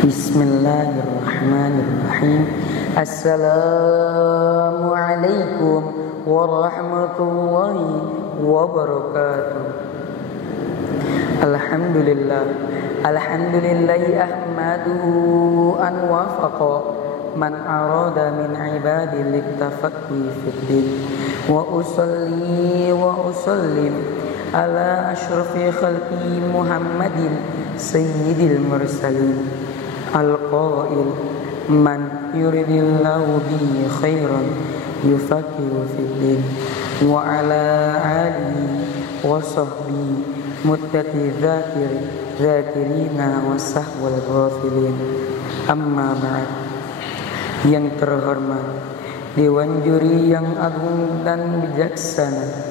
Bismillahirrahmanirrahim. Assalamualaikum warahmatullahi wabarakatuh. Alhamdulillah, alhamdulillahi ahmaduhu an wafaqa man arada min ibadi liktafaqwi fiddin. Wa usalli wa usallim ala asyrafil khalqi Muhammadin sayyidil mursalin. Al-qail man yuridillahu bihi khairan yufaqihu fiddin. Wa ala alihi wa sahbihi muttaqi zakirina wa sahwal ghafilin. Amma ba'd. Yang terhormat Dewan Juri yang agung dan bijaksana,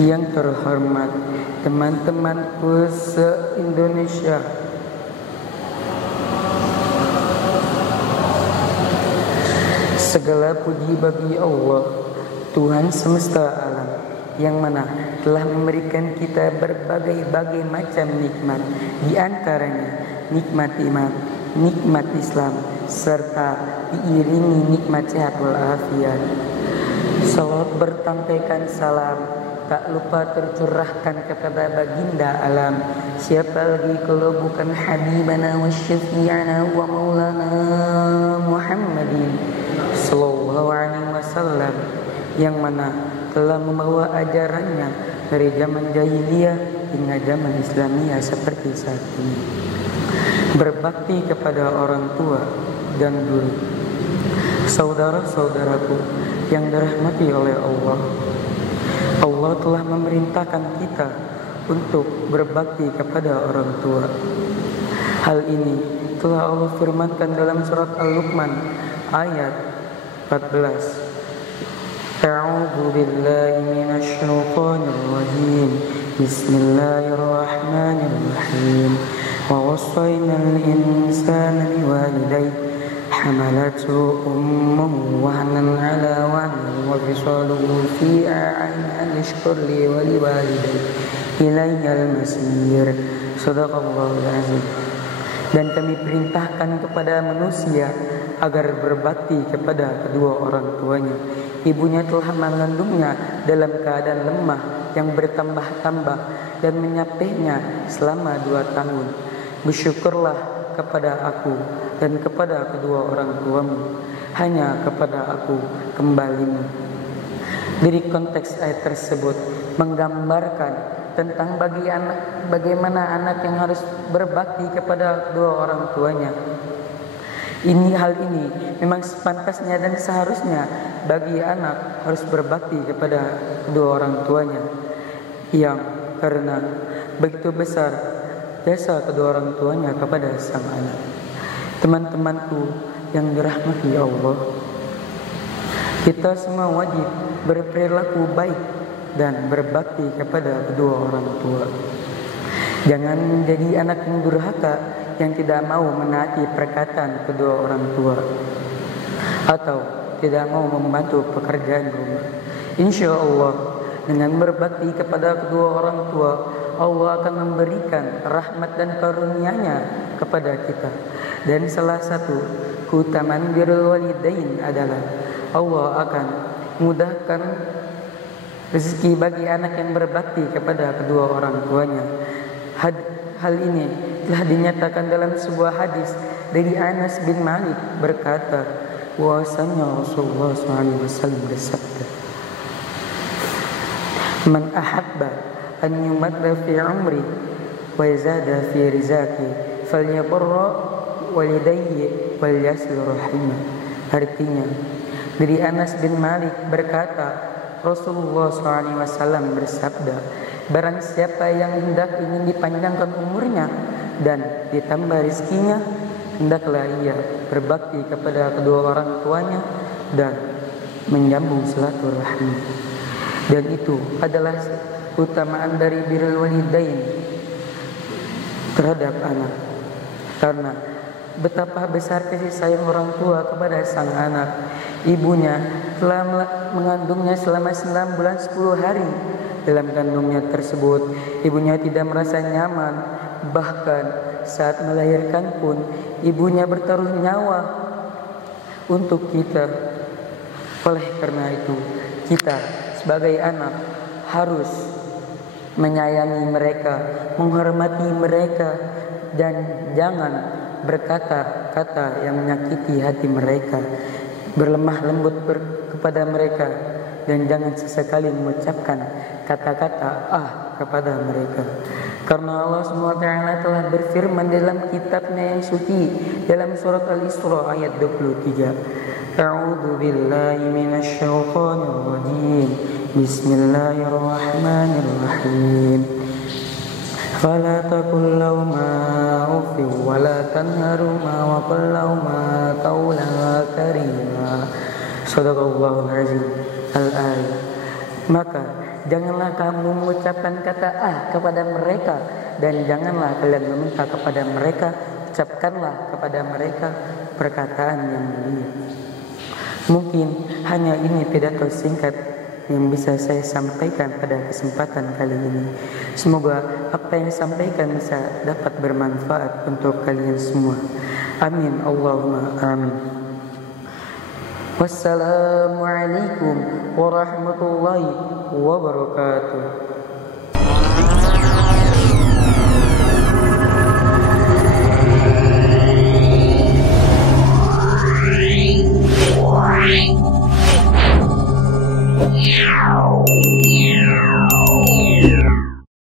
yang terhormat teman-temanku se-Indonesia, segala puji bagi Allah, Tuhan semesta alam, yang mana telah memberikan kita berbagai-bagai macam nikmat, di antaranya nikmat iman, nikmat Islam, serta diiringi nikmat sehat walafiat. Salawat bertampaikan salam tak lupa tercurahkan kepada baginda alam. Siapa lagi kalau bukan habibana wa syafi'ana wa maulana Muhammadin sallallahu alaihi wasallam, yang mana telah membawa ajarannya dari zaman jahiliyah hingga zaman Islamiyah seperti saat ini. Berbakti kepada orang tua dan guru. Saudara-saudaraku yang dirahmati oleh Allah, Allah telah memerintahkan kita untuk berbakti kepada orang tua. Hal ini telah Allah firmankan dalam surat Al-Luqman ayat 14. A'udzu billahi minasy syaithanir rajim. Bismillahirrahmanirrahim. Wa wasaynal insana biwalidayhi hamalathu ummuhu wahnan 'ala wahnin wa fisaluhu fi 'amayn ashkur li wa liwalidayhi ilayyal masir. Shadaqallahul azim. Dan kami perintahkan kepada manusia agar berbakti kepada kedua orang tuanya. Ibunya telah mengandungnya dalam keadaan lemah yang bertambah-tambah dan menyapihnya selama 2 tahun. Bersyukurlah kepada aku dan kepada kedua orang tuamu, hanya kepada aku kembalimu. Dari konteks ayat tersebut menggambarkan tentang bagaimana anak yang harus berbakti kepada kedua orang tuanya. Hal ini memang sepantasnya dan seharusnya bagi anak harus berbakti kepada kedua orang tuanya, yang karena begitu besar jasa kedua orang tuanya kepada sang anak. Teman-temanku yang dirahmati Allah, kita semua wajib berperilaku baik dan berbakti kepada kedua orang tua. Jangan menjadi anak yang durhaka, yang tidak mau menaati perkataan kedua orang tua, atau tidak mau membantu pekerjaan rumah. Insya Allah dengan berbakti kepada kedua orang tua, Allah akan memberikan rahmat dan karunia-Nya kepada kita. Dan salah satu keutamaan birrul walidain adalah Allah akan mudahkan rezeki bagi anak yang berbakti kepada kedua orang tuanya. Hal ini telah dinyatakan dalam sebuah hadis dari Anas bin Malik berkata, bahwasanya Rasulullah SAW bersabda, "Man ahabba an yumadda fi umri wa yazada fi rizqi falyabarra walidayhi wal yasil rahimah." Artinya, dari Anas bin Malik berkata, Rasulullah SAW bersabda, barang siapa yang hendak ingin dipanjangkan umurnya dan ditambah rezekinya, hendaklah ia berbakti kepada kedua orang tuanya dan menyambung silaturahmi. Dan itu adalah keutamaan dari birrul walidain terhadap anak. Karena betapa besar kasih sayang orang tua kepada sang anak. Ibunya telah mengandungnya selama 9 bulan 10 hari dalam kandungnya tersebut. Ibunya tidak merasa nyaman, bahkan saat melahirkan pun ibunya bertaruh nyawa untuk kita. Oleh karena itu, kita sebagai anak harus menyayangi mereka, menghormati mereka, dan jangan berkata-kata yang menyakiti hati mereka, berlemah lembut kepada mereka, dan jangan sesekali mengucapkan kata-kata kepada mereka. Karena Allah SWT telah berfirman dalam kitabnya yang suci dalam surat Al-Isra ayat 23. A'udzu billahi minasy syaithanir rajim. Bismillahirrahmanirrahim. Fala taqul lahuma uff wa la tanharhuma wa qul lahuma qawlan karima. Shadaqallahul azim. Al-ayat. Maka janganlah kamu mengucapkan kata kepada mereka, dan janganlah kalian meminta kepada mereka. Ucapkanlah kepada mereka perkataan yang mulia. Mungkin hanya ini pidato singkat yang bisa saya sampaikan pada kesempatan kali ini. Semoga apa yang disampaikan bisa dapat bermanfaat untuk kalian semua. Amin. Allahumma amin. Wassalamualaikum warahmatullahi wabarakatuh.